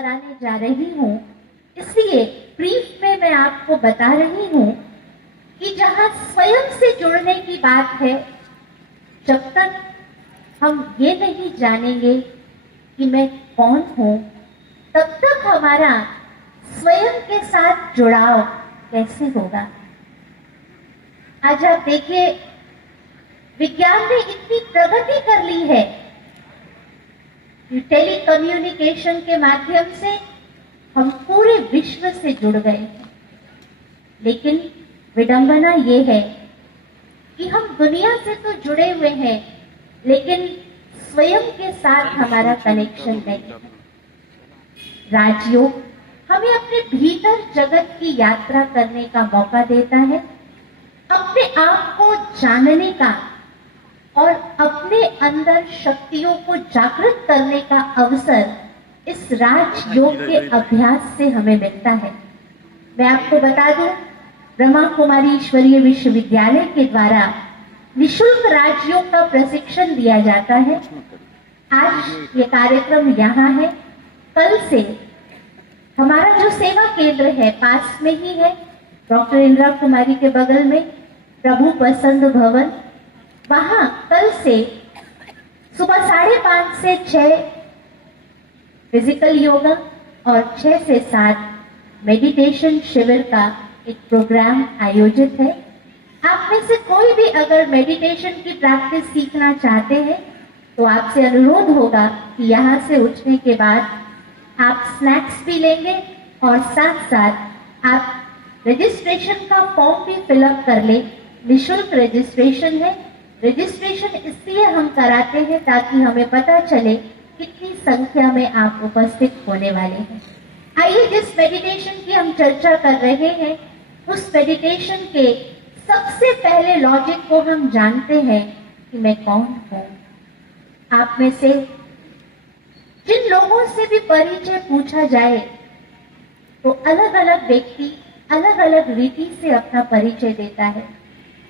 कराने जा रही हूँ, इसलिए ब्रीफ में मैं आपको बता रही हूँ कि जहाँ स्वयं से जुड़ने की बात है, जब तक हम ये नहीं जानेंगे कि मैं कौन हूँ, तब तक हमारा स्वयं के साथ जुड़ाव कैसे होगा। आज आप देखिए, विज्ञान ने इतनी प्रगति कर ली है कि टेलीकम्युनिकेशन के माध्यम से हम पूरे विश्व से जुड़ गए हैं। लेकिन विडंबना ये है कि हम दुनिया से तो जुड़े हुए हैं, लेकिन स्वयं के साथ हमारा कनेक्शन नहीं है। राजयोग हमें अपने भीतर जगत की यात्रा करने का मौका देता है, अपने आप को जानने का और अपने अंदर शक्तियों को जागृत करने का अवसर इस राजयोग के अभ्यास से हमें मिलता है। मैं आपको बता दूं, ब्रह्मा कुमारी ईश्वरीय विश्वविद्यालय के द्वारा निःशुल्क राजयोग का प्रशिक्षण दिया जाता है। आज ये कार्यक्रम यहाँ है। कल से हमारा जो सेवा केंद्र है पास में ही है, डॉक्टर इंदिरा कुमारी के बगल में प्रभु पसंद भवन, वहां कल से सुबह 5:30 से 6 फिजिकल योगा और 6 से 7 मेडिटेशन शिविर का एक प्रोग्राम आयोजित है। आप में से कोई भी अगर मेडिटेशन की प्रैक्टिस सीखना चाहते हैं तो आपसे अनुरोध होगा कि यहाँ से उठने के बाद आप स्नैक्स भी लेंगे और साथ साथ आप रजिस्ट्रेशन का फॉर्म भी फिलअप कर लें। निःशुल्क रजिस्ट्रेशन है। रजिस्ट्रेशन इसलिए हम कराते हैं ताकि हमें पता चले कितनी संख्या में आप उपस्थित होने वाले हैं। आइए, जिस मेडिटेशन की हम चर्चा कर रहे हैं उस मेडिटेशन के सबसे पहले लॉजिक को हम जानते हैं कि मैं कौन हूं। आप में से जिन लोगों से भी परिचय पूछा जाए तो अलग अलग व्यक्ति अलग अलग रीति से अपना परिचय देता है।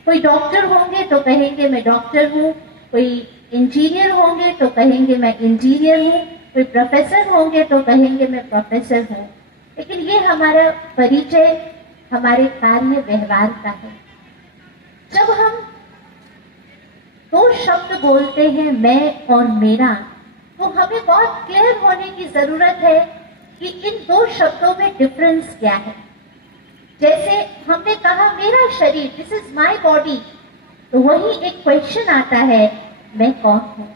कोई डॉक्टर होंगे तो कहेंगे मैं डॉक्टर हूँ, कोई इंजीनियर होंगे तो कहेंगे मैं इंजीनियर हूँ, कोई प्रोफेसर होंगे तो कहेंगे मैं प्रोफेसर हूँ। लेकिन ये हमारा परिचय हमारे कार्य व्यवहार का है। जब हम 2 शब्द बोलते हैं मैं और मेरा, तो हमें बहुत क्लियर होने की जरूरत है कि इन 2 शब्दों में डिफरेंस क्या है। जैसे हमने कहा मेरा शरीर, दिस इज माय बॉडी, तो वही एक क्वेश्चन आता है मैं कौन हूं।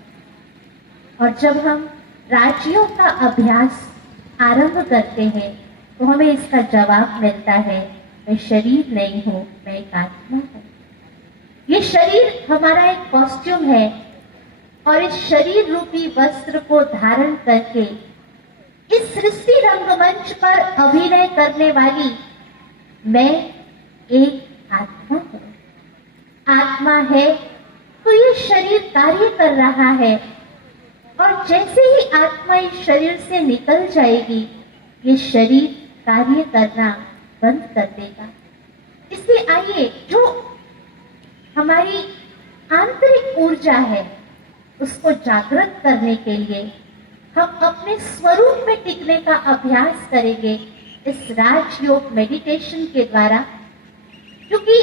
और जब हम राजयोग का अभ्यास आरंभ करते हैं तो हमें इसका जवाब मिलता है मैं शरीर नहीं हूं, मैं एक आत्मा हूं। ये शरीर हमारा एक कॉस्ट्यूम है और इस शरीर रूपी वस्त्र को धारण करके इस सृष्टि रंगमंच पर अभिनय करने वाली मैं एक आत्मा हूं। आत्मा है तो ये शरीर कार्य कर रहा है और जैसे ही आत्मा इस शरीर से निकल जाएगी ये शरीर कार्य करना बंद कर देगा। इसलिए आइए, जो हमारी आंतरिक ऊर्जा है उसको जागृत करने के लिए हम अपने स्वरूप में टिकने का अभ्यास करेंगे इस राजयोग मेडिटेशन के द्वारा। क्योंकि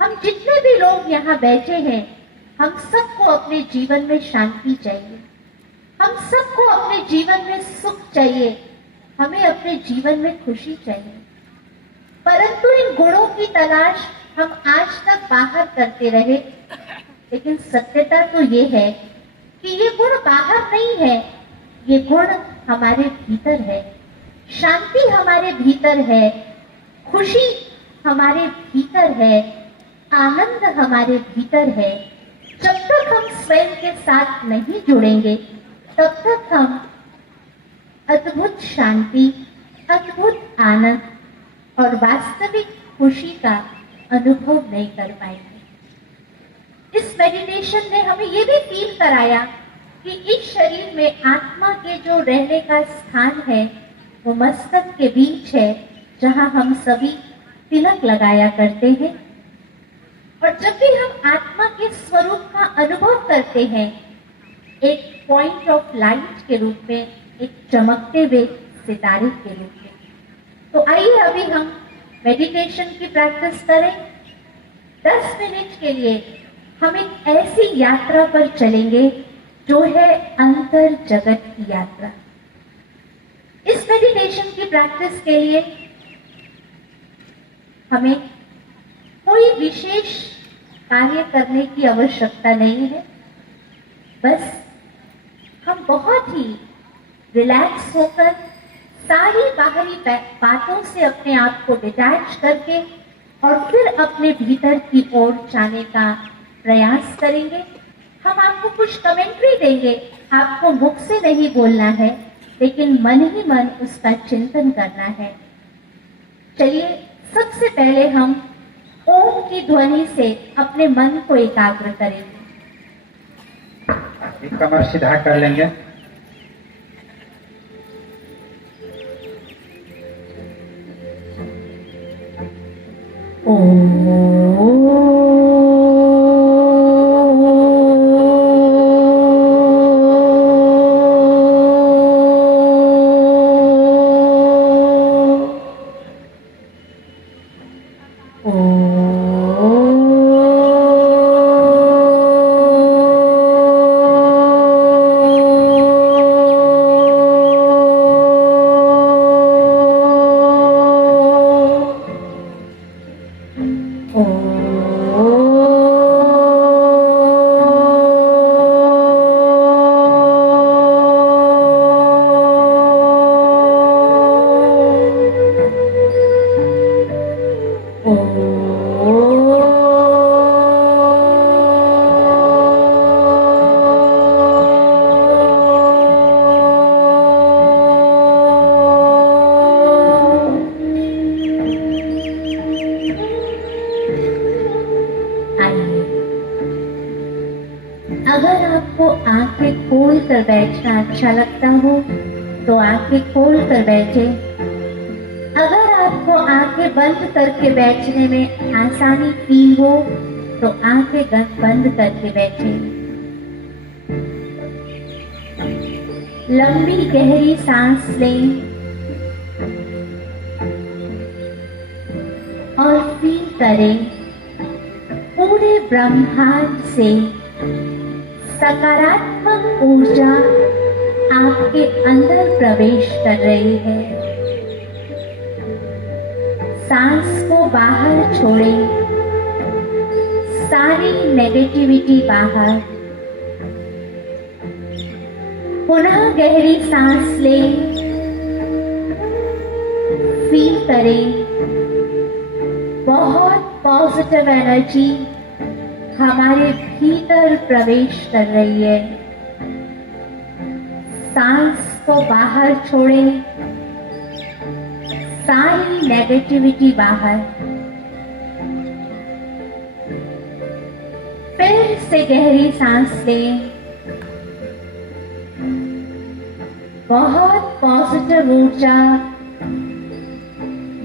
हम जितने भी लोग यहाँ बैठे हैं, हम सबको अपने जीवन में शांति चाहिए, हम सबको अपने जीवन में सुख चाहिए, हमें अपने जीवन में खुशी चाहिए। परंतु इन गुणों की तलाश हम आज तक बाहर करते रहे। लेकिन सत्यता तो ये है कि ये गुण बाहर नहीं है, ये गुण हमारे भीतर है। शांति हमारे भीतर है, खुशी हमारे भीतर है, आनंद हमारे भीतर है। जब तक हम स्वयं के साथ नहीं जुड़ेंगे तब तक हम अद्भुत शांति, अद्भुत आनंद और वास्तविक खुशी का अनुभव नहीं कर पाएंगे। इस मेडिटेशन ने हमें ये भी फील कराया कि इस शरीर में आत्मा के जो रहने का स्थान है वो मस्तक के बीच है, जहां हम सभी तिलक लगाया करते हैं। और जब भी हम आत्मा के स्वरूप का अनुभव करते हैं, एक पॉइंट ऑफ लाइट के रूप में, एक चमकते हुए सितारे के रूप में। तो आइए अभी हम मेडिटेशन की प्रैक्टिस करें। 10 मिनट के लिए हम एक ऐसी यात्रा पर चलेंगे जो है अंतर जगत की यात्रा। इस मेडिटेशन की प्रैक्टिस के लिए हमें कोई विशेष कार्य करने की आवश्यकता नहीं है। बस हम बहुत ही रिलैक्स होकर सारी बाहरी बातों से अपने आप को डिटैच करके और फिर अपने भीतर की ओर जाने का प्रयास करेंगे। हम आपको कुछ कमेंट्री देंगे, आपको मुख से नहीं बोलना है, लेकिन मन ही मन उसका चिंतन करना है। चलिए सबसे पहले हम ओम की ध्वनि से अपने मन को एकाग्र करेंगे। कमर सीधा कर लेंगे। अगर आपको आंखें खोल कर बैठना अच्छा लगता हो तो आंखें खोल कर बैठे। अगर आपको आंखें बंद करके बैठने में आसानी फील हो तो आंखें बंद करके बैठे। लंबी गहरी सांस लें और फील करें पूरे ब्रह्मांड से सकारात्मक ऊर्जा आपके अंदर प्रवेश कर रही है। सांस को बाहर छोड़ें, सारी नेगेटिविटी बाहर। पुनः गहरी सांस लें, फील करें बहुत पॉजिटिव एनर्जी हमारे भीतर प्रवेश कर रही है। सांस को बाहर छोड़ें, सारी नेगेटिविटी बाहर। फिर से गहरी सांस लें, बहुत पॉजिटिव ऊर्जा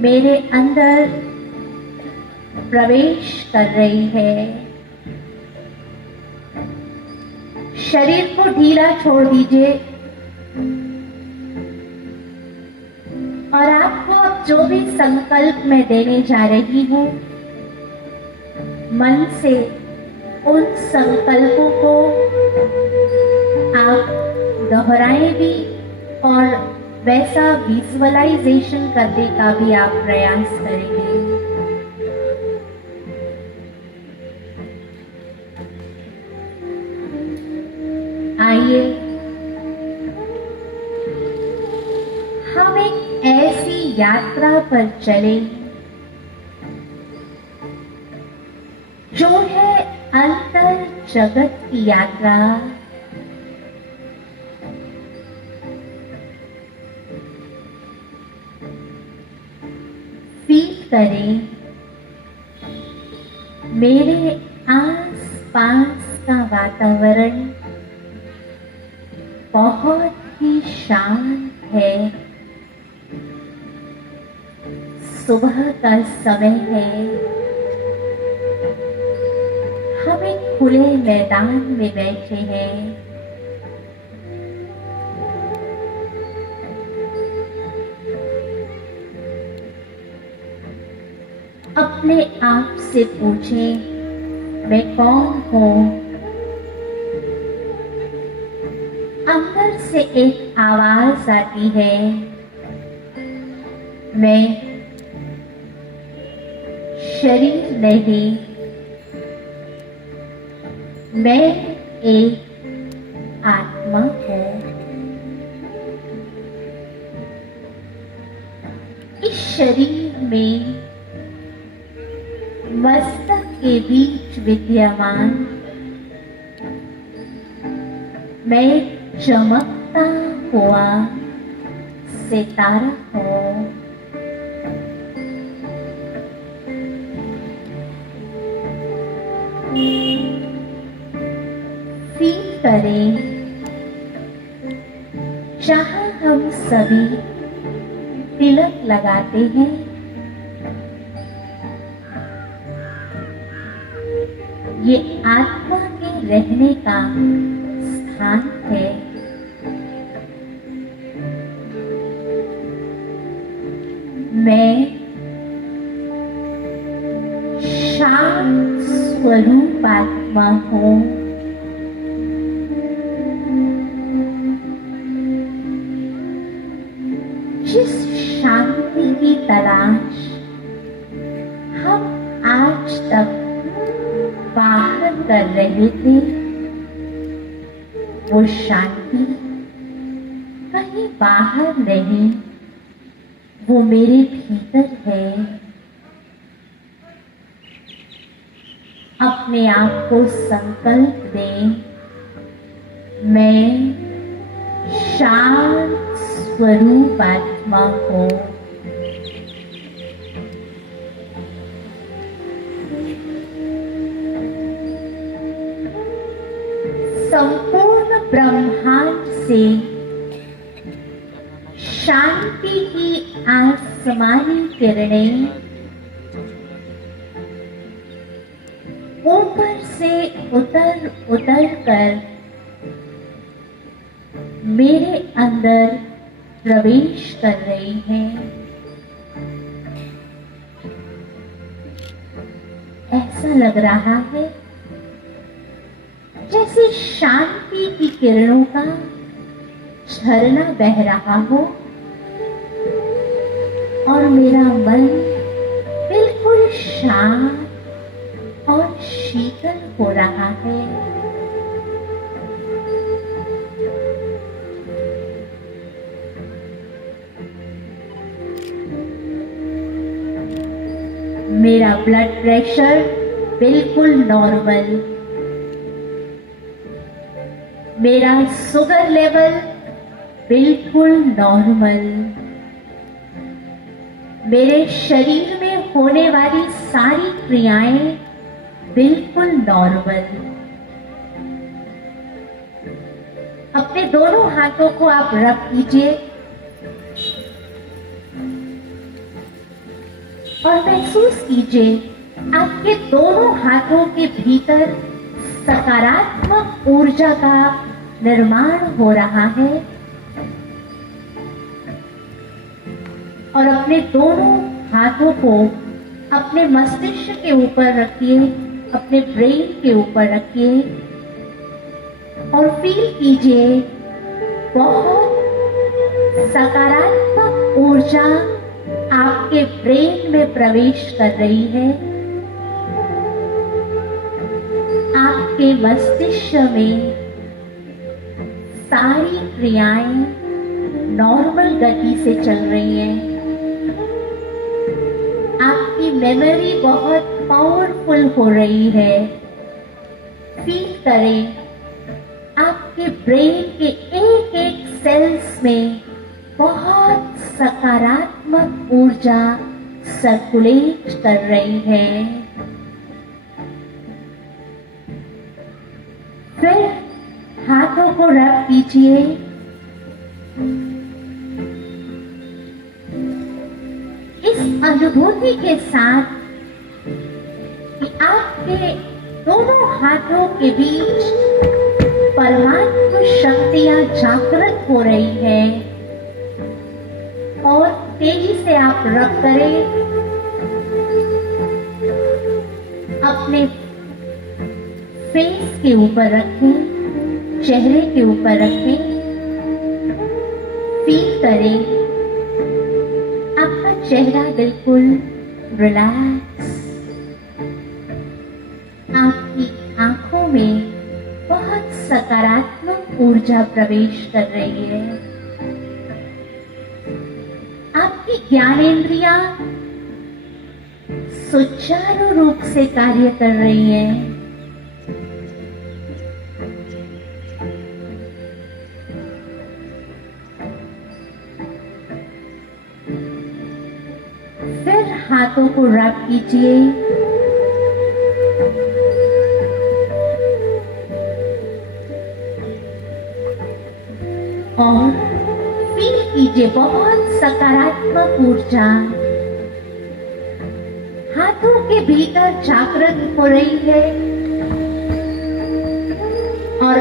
मेरे अंदर प्रवेश कर रही है। शरीर को ढीला छोड़ दीजिए और आपको अब जो भी संकल्प मैं देने जा रही हूं, मन से उन संकल्पों को आप दोहराएं भी और वैसा विजुअलाइजेशन करने का भी आप प्रयास करेंगे। आइए हम एक ऐसी यात्रा पर चले जो है अंतर जगत की यात्रा। फील करें मेरे आस पास का वातावरण बहुत ही शांत है। सुबह का समय है। हम एक खुले मैदान में बैठे हैं। अपने आप से पूछें, मैं कौन हूं? अंदर से एक आवाज आती है, मैं शरीर नहीं, मैं एक आत्मा हूं। इस शरीर में मस्तक के बीच विद्यमान मैं चमकता हुआ सितारा हूं। फील करें, जहां हम सभी तिलक लगाते हैं, ये आत्मा के रहने का स्थान है। मैं शांत स्वरूप आत्मा हूं। जिस शांति की तलाश हम आज तक बाहर कर रहे थे, वो शांति कहीं बाहर नहीं, वो मेरे भीतर है। अपने आप को संकल्प दें, मैं शांत स्वरूप आत्मा हूं। संपूर्ण ब्रह्मांड से शांति की आसमानी किरणें ऊपर से उतर कर मेरे अंदर प्रवेश कर रही हैं। ऐसा लग रहा है जैसे शांति की किरणों का झरना बह रहा हो और मेरा मन बिल्कुल शांत और शीतल हो रहा है। मेरा ब्लड प्रेशर बिल्कुल नॉर्मल, मेरा शुगर लेवल बिल्कुल नॉर्मल, मेरे शरीर में होने वाली सारी क्रियाएं बिल्कुल नॉर्मल। अपने दोनों हाथों को आप रब कीजिए और महसूस कीजिए आपके दोनों हाथों के भीतर सकारात्मक ऊर्जा का निर्माण हो रहा है। और अपने दोनों हाथों को अपने मस्तिष्क के ऊपर रखिए, अपने ब्रेन के ऊपर रखिए और फील कीजिए बहुत सकारात्मक ऊर्जा आपके ब्रेन में प्रवेश कर रही है। आपके मस्तिष्क में सारी क्रियाएं नॉर्मल गति से चल रही हैं। आपकी मेमोरी बहुत पावरफुल हो रही है। फील करें आपके ब्रेन के एक एक सेल्स में बहुत सकारात्मक ऊर्जा सर्कुलेट कर रही है। फिर हाथों को रब कीजिए। इस अनुभूति के साथ कि आपके दोनों हाथों के बीच परमात्मा शक्तियां जागृत हो रही है और तेजी से आप रब करें अपने फेस के ऊपर रखें, चेहरे के ऊपर रखें। फील करें आपका चेहरा बिल्कुल रिलैक्स। आपकी आंखों में बहुत सकारात्मक ऊर्जा प्रवेश कर रही है। आपकी ज्ञानेंद्रियां सुचारू रूप से कार्य कर रही हैं। फिर हाथों को रब कीजिए और फील कीजिए बहुत सकारात्मक ऊर्जा हाथों के भीतर जागृत हो रही है। और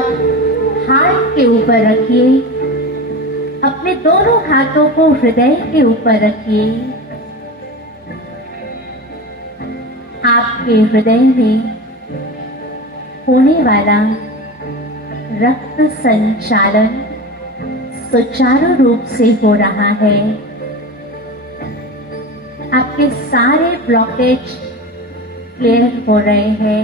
हाथ के ऊपर रखिए, अपने दोनों हाथों को हृदय के ऊपर रखिए। आपके हृदय में होने वाला रक्त संचालन सुचारू रूप से हो रहा है। आपके सारे ब्लॉकेज क्लियर हो रहे हैं।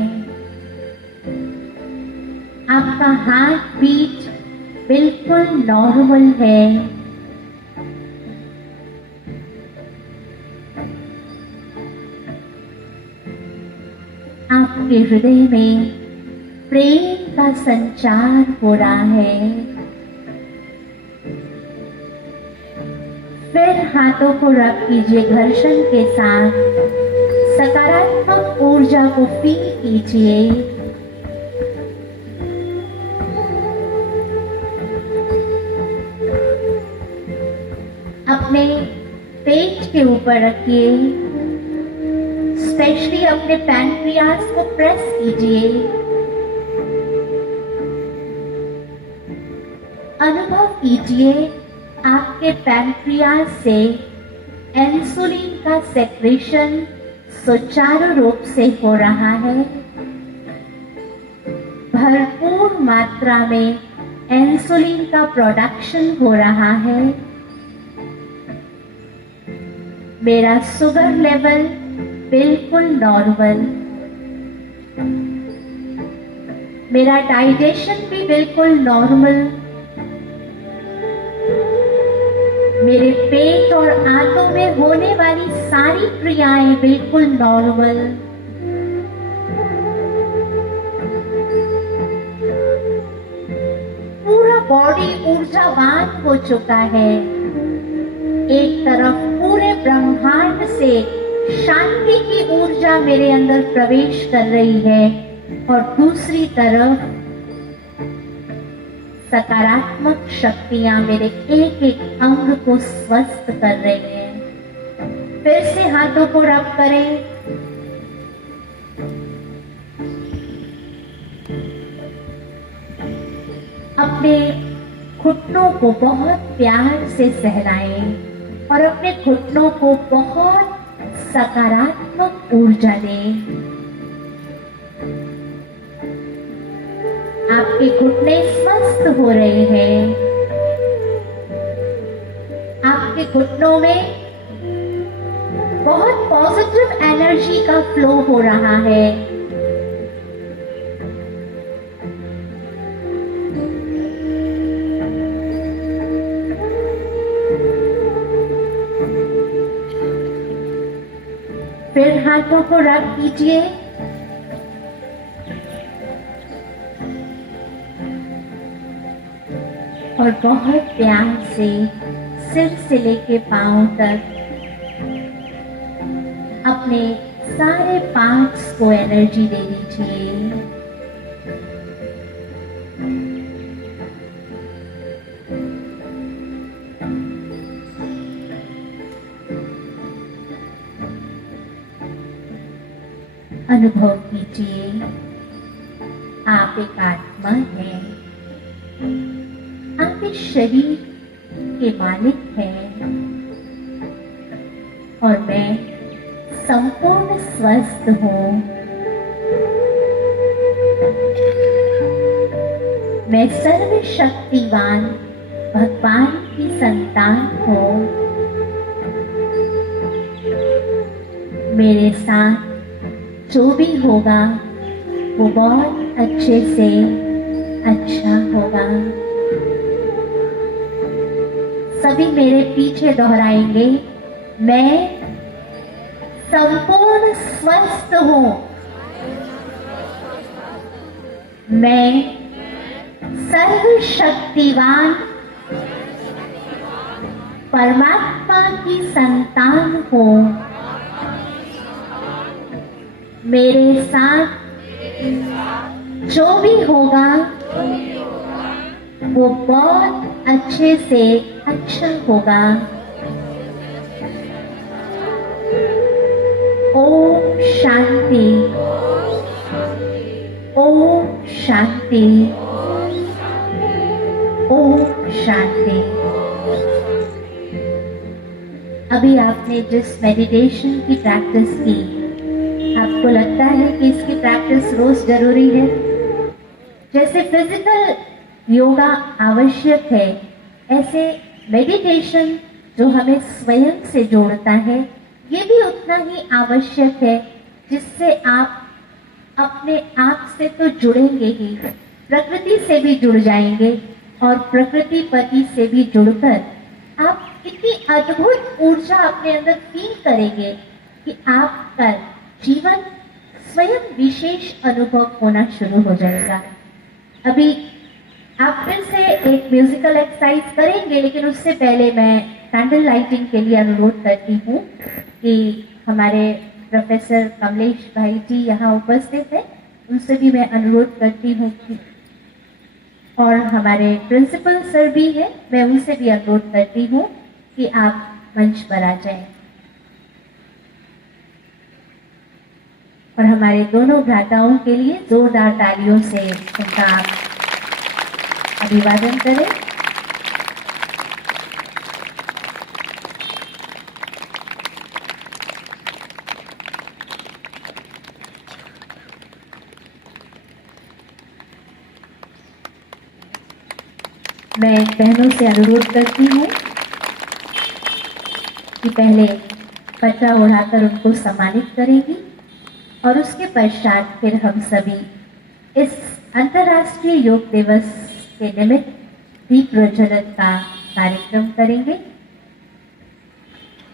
आपका हार्ट बीट बिल्कुल नॉर्मल है। आपके हृदय में प्रेम का संचार हो रहा है। फिर हाथों को रब कीजिए घर्षण के साथ, सकारात्मक ऊर्जा को फील कीजिए। अपने पेट के ऊपर रखिए, स्पेशली अपने पैनक्रियास को प्रेस कीजिए। अनुभव कीजिए आपके पैनक्रियास से इंसुलिन का सेक्रेशन सुचारू रूप से हो रहा है। भरपूर मात्रा में इंसुलिन का प्रोडक्शन हो रहा है। मेरा शुगर लेवल बिल्कुल नॉर्मल, मेरा डाइजेशन भी बिल्कुल नॉर्मल, मेरे पेट और आंतों में होने वाली सारी क्रियाएं बिल्कुल नॉर्मल। पूरा बॉडी ऊर्जावान हो चुका है। एक तरफ पूरे ब्रह्मांड से शांति की ऊर्जा मेरे अंदर प्रवेश कर रही है और दूसरी तरफ सकारात्मक शक्तियां मेरे एक एक अंग को स्वस्थ कर रही हैं। फिर से हाथों को रब करें। अपने घुटनों को बहुत प्यार से सहलाएं और अपने घुटनों को बहुत सकारात्मक ऊर्जा दें। आपके घुटने स्वस्थ हो रहे हैं। आपके घुटनों में बहुत पॉजिटिव एनर्जी का फ्लो हो रहा है। फिर हाथों को रब कीजिए और बहुत प्यार से सिर से लेके पांव तक अपने सारे पार्ट्स को एनर्जी दे दीजिए। अनुभव कीजिए आप एक आत्मा हैं। आप इस शरीर के मालिक हैं और मैं संपूर्ण स्वस्थ हूँ। मैं सर्वशक्तिवान भगवान की संतान हूँ। मेरे साथ जो भी होगा वो बहुत अच्छे से अच्छा होगा। सभी मेरे पीछे दोहराएंगे, मैं संपूर्ण स्वस्थ हूँ। मैं सर्वशक्तिवान परमात्मा की संतान हूँ। मेरे साथ जो भी होगा वो बहुत अच्छे से अच्छा होगा। ओम शांति, ओम शांति, ओम शांति। अभी आपने जिस मेडिटेशन की प्रैक्टिस की, आपको लगता है कि इसकी प्रैक्टिस रोज जरूरी है? जैसे फिजिकल योगा आवश्यक है, ऐसे मेडिटेशन जो हमें स्वयं से जोड़ता है, ये भी उतना ही आवश्यक है, जिससे आप अपने आप से तो जुड़ेंगे ही, प्रकृति से भी जुड़ जाएंगे और प्रकृति पति से भी जुड़कर आप इतनी अद्भुत ऊर्जा अपने अंदर फील करेंगे कि आपका जीवन स्वयं विशेष अनुभव होना शुरू हो जाएगा। अभी आप फिर से एक म्यूजिकल एक्सरसाइज करेंगे, लेकिन उससे पहले मैं कैंडल लाइटिंग के लिए अनुरोध करती हूँ कि हमारे प्रोफेसर कमलेश भाई जी यहाँ उपस्थित हैं, उनसे भी मैं अनुरोध करती हूँ कि, और हमारे प्रिंसिपल सर भी हैं, मैं उनसे भी अनुरोध करती हूँ कि आप मंच पर आ जाएं और हमारे दोनों भ्राताओं के लिए जोरदार तालियों से उनका आप अभिवादन करें। मैं बहनों से अनुरोध करती हूँ कि पहले पट्टा उड़ाकर उनको सम्मानित करेगी और उसके पश्चात फिर हम सभी इस अंतर्राष्ट्रीय योग दिवस के निमित्त दीप प्रज्वलन का कार्यक्रम करेंगे।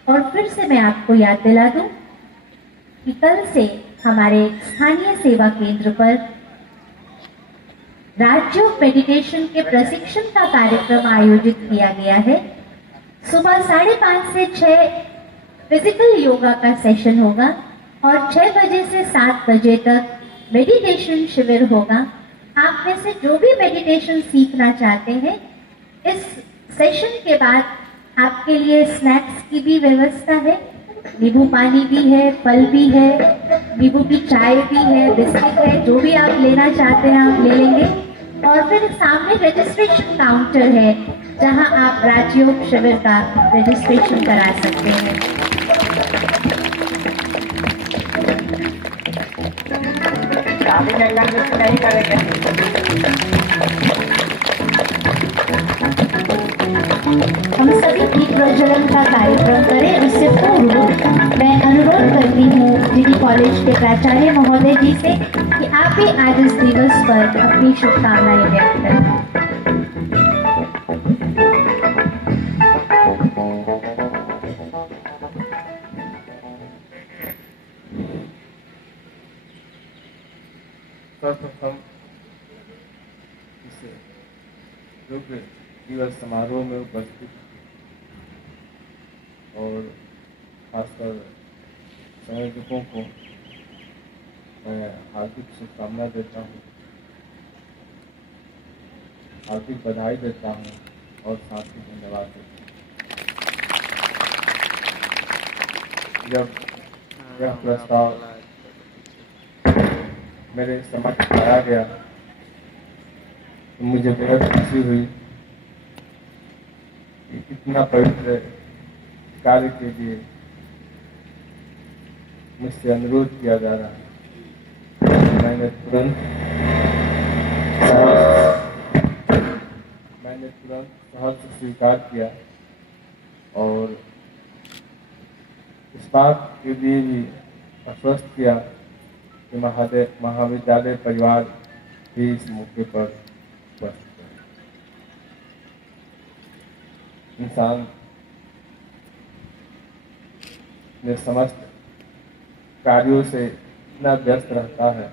और फिर से मैं आपको याद दिला दूं कि कल से हमारे स्थानीय सेवा केंद्र पर राजयोग मेडिटेशन के प्रशिक्षण का कार्यक्रम आयोजित किया गया है। सुबह 5:30 से 6 फिजिकल योगा का सेशन होगा और 6 बजे से 7 बजे तक मेडिटेशन शिविर होगा। आप में से जो भी मेडिटेशन सीखना चाहते हैं, इस सेशन के बाद आपके लिए स्नैक्स की भी व्यवस्था है। नींबू पानी भी है, फल भी है, नींबू की चाय भी है, बिस्किट है, जो भी आप लेना चाहते हैं आप ले लेंगे। और फिर सामने रजिस्ट्रेशन काउंटर है, जहां आप राजयोग शिविर का रजिस्ट्रेशन करा सकते हैं। नहीं करेंगे। हम सभी दीप प्रज्वलन का कार्यक्रम करें, उससे पूर्व मैं अनुरोध करती हूँ डीडी कॉलेज के प्राचार्य महोदय जी से कि आप भी आज इस दिवस पर अपनी शुभकामनाएं व्यक्त करें। सर्वप्रथम इस योग दिवस समारोह में उपस्थित और खासकर संयोजकों को मैं हार्दिक शुभकामना देता हूँ, हार्दिक बधाई देता हूँ और साथ ही धन्यवाद देता हूँ। जब यह प्रस्ताव मेरे समक्ष लाया गया तो मुझे बेहद खुशी हुई कि इतना पवित्र कार्य के लिए मुझसे अनुरोध किया जा रहा है। मैंने तुरंत मैंने तुरंत सहर्ष स्वीकार किया और इस बात के लिए भी आश्वस्त किया कि महाविद्यालय परिवार भी इस मौके पर उपस्थित है। इंसान ने समस्त कार्यों से इतना व्यस्त रहता है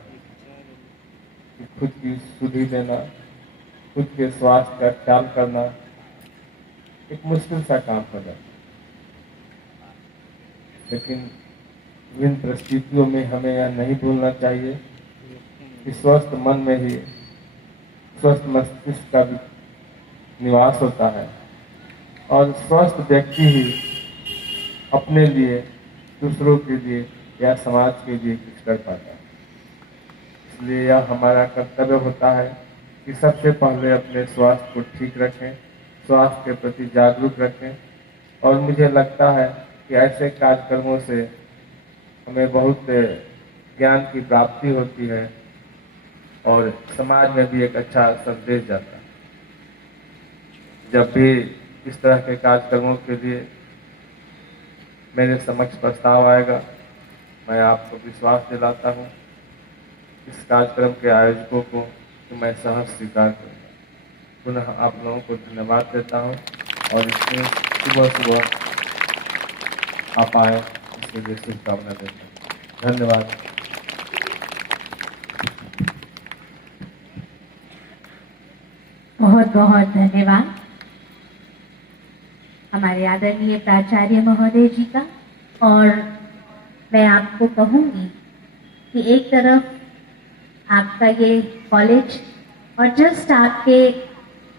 कि खुद की सुधि लेना, खुद के स्वास्थ्य का ख्याल करना एक मुश्किल सा काम हो जाता है। लेकिन विभिन्न परिस्थितियों में हमें यह नहीं भूलना चाहिए कि स्वस्थ मन में ही स्वस्थ मस्तिष्क का भी निवास होता है और स्वस्थ व्यक्ति ही अपने लिए, दूसरों के लिए या समाज के लिए कुछ कर पाता है। इसलिए यह हमारा कर्तव्य होता है कि सबसे पहले अपने स्वास्थ्य को ठीक रखें, स्वास्थ्य के प्रति जागरूक रखें। और मुझे लगता है कि ऐसे कार्यक्रमों से हमें बहुत ज्ञान की प्राप्ति होती है और समाज में भी एक अच्छा संदेश जाता है। जब भी इस तरह के कार्यक्रमों के लिए मेरे समक्ष प्रस्ताव आएगा, मैं आपको विश्वास दिलाता हूँ इस कार्यक्रम के आयोजकों को कि मैं सहर्ष स्वीकार करूँगा। पुनः आप लोगों को धन्यवाद देता हूँ और इसमें सुबह सुबह आप आए इसके लिए शुभकामना देता हूँ। धन्यवाद। बहुत बहुत धन्यवाद हमारे आदरणीय प्राचार्य महोदय जी का। और मैं आपको कहूँगी कि एक तरफ आपका ये कॉलेज और जस्ट आपके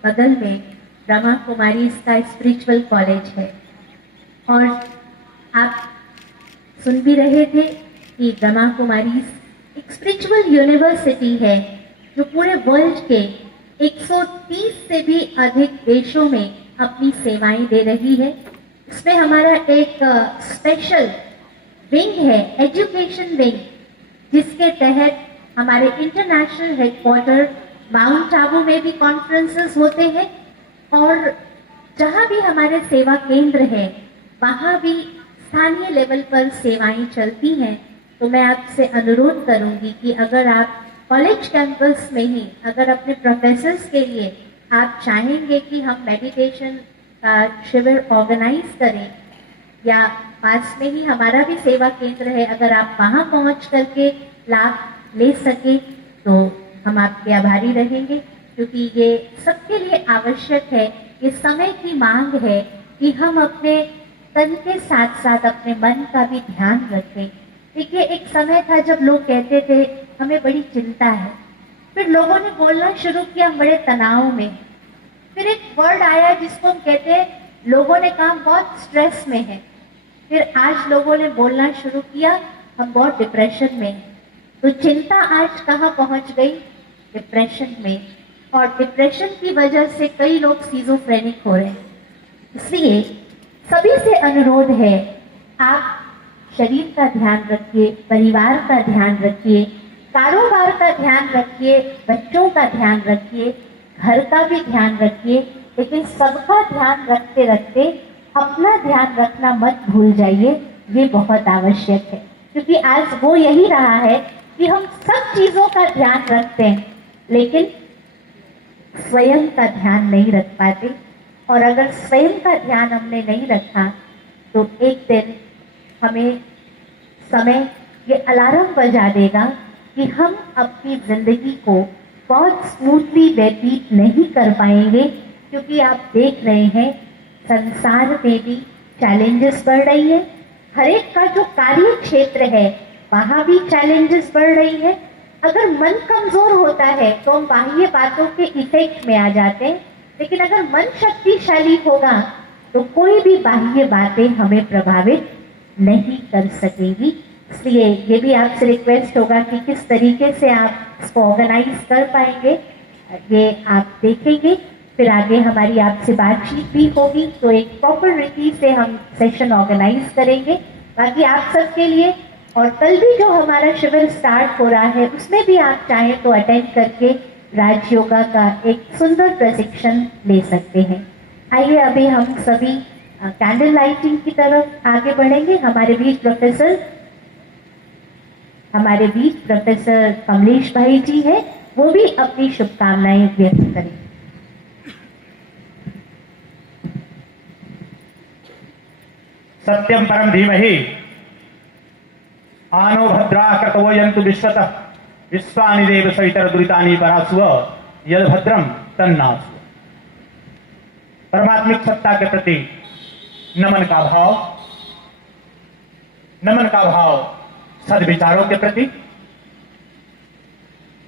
बगल में ब्रह्मा कुमारी इसका स्पिरिचुअल कॉलेज है। और आप सुन भी रहे थे कि ब्रह्मा कुमारी एक स्पिरिचुअल यूनिवर्सिटी है जो पूरे वर्ल्ड के 130 से भी अधिक देशों में अपनी सेवाएं दे रही है। इसमें हमारा एक स्पेशल विंग है, एजुकेशन विंग, जिसके तहत हमारे इंटरनेशनल हेडक्वार्टर माउंट आबू में भी कॉन्फ्रेंसेस होते हैं और जहाँ भी हमारे सेवा केंद्र है वहाँ भी स्थानीय लेवल पर सेवाएं चलती हैं। तो मैं आपसे अनुरोध करूंगी कि अगर आप कॉलेज कैंपस में ही अगर अपने प्रोफेसर्स के लिए आप चाहेंगे कि हम मेडिटेशन का शिविर ऑर्गेनाइज करें या पास में ही हमारा भी सेवा केंद्र है, अगर आप वहां पहुंच करके लाभ ले सके तो हम आपके आभारी रहेंगे, क्योंकि ये सबके लिए आवश्यक है। ये समय की मांग है कि हम अपने तन के साथ साथ अपने मन का भी ध्यान रखें। देखिए, एक समय था जब लोग कहते थे हमें बड़ी चिंता है, फिर लोगों ने बोलना शुरू किया हम बड़े तनाव में, फिर एक वर्ड आया जिसको हम कहते हैं, लोगों ने कहा बहुत स्ट्रेस में है, फिर आज लोगों ने बोलना शुरू किया हम बहुत डिप्रेशन में हैं। तो चिंता आज कहाँ पहुंच गई? डिप्रेशन में। और डिप्रेशन की वजह से कई लोग सीजोफ्रेनिक हो रहे हैं। इसलिए सभी से अनुरोध है, आप शरीर का ध्यान रखिए, परिवार का ध्यान रखिए, कारोबार का ध्यान रखिए, बच्चों का ध्यान रखिए, घर का भी ध्यान रखिए, लेकिन सबका ध्यान रखते रखते अपना ध्यान रखना मत भूल जाइए। ये बहुत आवश्यक है, क्योंकि आज वो यही रहा है कि हम सब चीजों का ध्यान रखते हैं लेकिन स्वयं का ध्यान नहीं रख पाते। और अगर स्वयं का ध्यान हमने नहीं रखा तो एक दिन हमें समय ये अलार्म बजा देगा कि हम अपनी जिंदगी को बहुत स्मूथली व्यतीत नहीं कर पाएंगे, क्योंकि आप देख रहे हैं संसार में भी चैलेंजेस बढ़ रही है। हर एक का जो कार्य क्षेत्र है वहाँ भी चैलेंजेस बढ़ रही है। अगर मन कमजोर होता है तो हम बाह्य बातों के इफेक्ट में आ जाते हैं, लेकिन अगर मन शक्तिशाली होगा तो कोई भी बाह्य बातें हमें प्रभावित नहीं कर सकेंगी। इसलिए ये भी आपसे रिक्वेस्ट होगा कि किस तरीके से आप इसको ऑर्गेनाइज कर पाएंगे, ये आप देखेंगे। फिर आगे हमारी आपसे बातचीत भी होगी, तो एक प्रॉपर रीति से हम सेशन ऑर्गेनाइज करेंगे। बाकी आप सबके लिए, और कल भी जो हमारा शिविर स्टार्ट हो रहा है उसमें भी आप चाहें तो अटेंड करके राजयोगा का एक सुंदर प्रशिक्षण ले सकते हैं। आइए अभी हम सभी कैंडल लाइटिंग की तरफ आगे बढ़ेंगे। हमारे बीच प्रोफेसर कमलेश भाई जी हैं, वो भी अपनी शुभकामनाएं व्यक्त करें। सत्यम परम धीमहि आनो भद्रा कर्तवो यन्तु विश्वतः विश्वानि देव सवितर दुरितानि परासुव यद भद्रम तन्नासु। परमात्मिक सत्ता के प्रति नमन का भाव सद्विचारों के प्रति,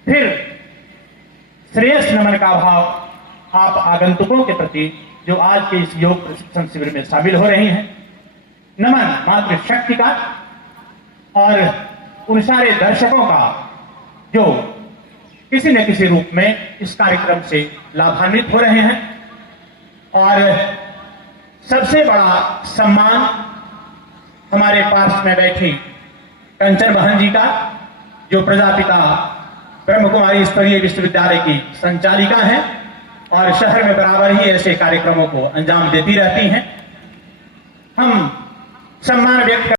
फिर श्रेयस नमन का भाव आप आगंतुकों के प्रति जो आज के इस योग प्रशिक्षण शिविर में शामिल हो रहे हैं। नमन मातृशक्ति का और उन सारे दर्शकों का जो किसी न किसी रूप में इस कार्यक्रम से लाभान्वित हो रहे हैं। और सबसे बड़ा सम्मान हमारे पास में बैठी कंचन बहन जी का, जो प्रजापिता ब्रह्म कुमारी स्तरीय विश्वविद्यालय की संचालिका हैं और शहर में बराबर ही ऐसे कार्यक्रमों को अंजाम देती रहती हैं। हम सम्मान व्यक्त